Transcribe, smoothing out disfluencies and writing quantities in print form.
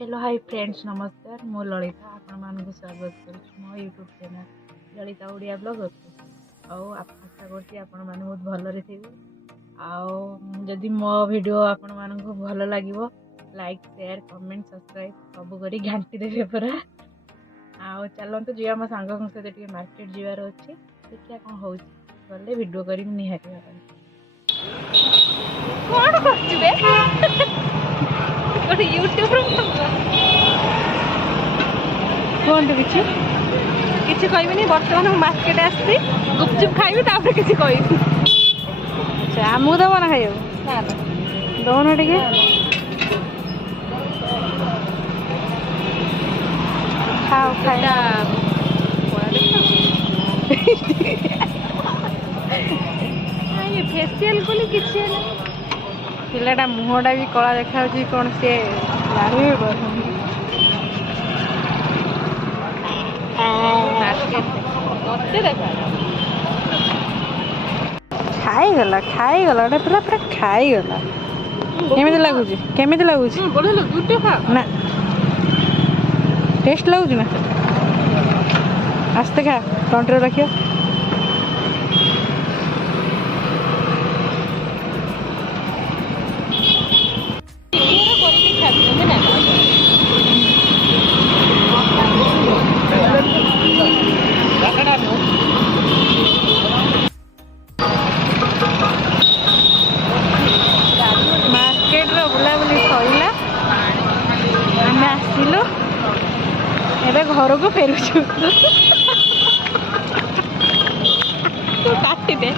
hello hi friends नमस्कार मो ललिता आपण मानक स्वागत करुछु मो YouTube channel Lalita Odia blogger आउ आशा करछि आपण माने बहुत भल रे थिबे आउ जदि मो वीडियो आपण मानक भल लागिवो लाइक शेयर कमेंट सब्सक्राइब सब करी घंटी देबे परा आउ चलंतु जिया म सांग सहित टिके मार्केट जिवार अछि देखिया कोन होउछि गले वीडियो करी निहाती कौन करछु बे गोटे यूट्यूबर कोन किछि किसी कहबी बर्तमान मार्केट आसी गुपचुप खाइबी तापर किसी कहबी अच्छा आमु दबो ना खाइयो ना दोनो टिके खाओ खाइया ये फेशियल कोली किसी पिलाटा मुहटा भी कला देखा कौन सी जानवे खाईगला गोटे पिला पूरा खाईगला केमिति लगुच ना टेस्ट लगुच ना आस्ते खा कंट्रोल रखियो मार्केट रो बुलाबुली सैला आम आसिलु एबे घर को फेरुछु तू काटी दे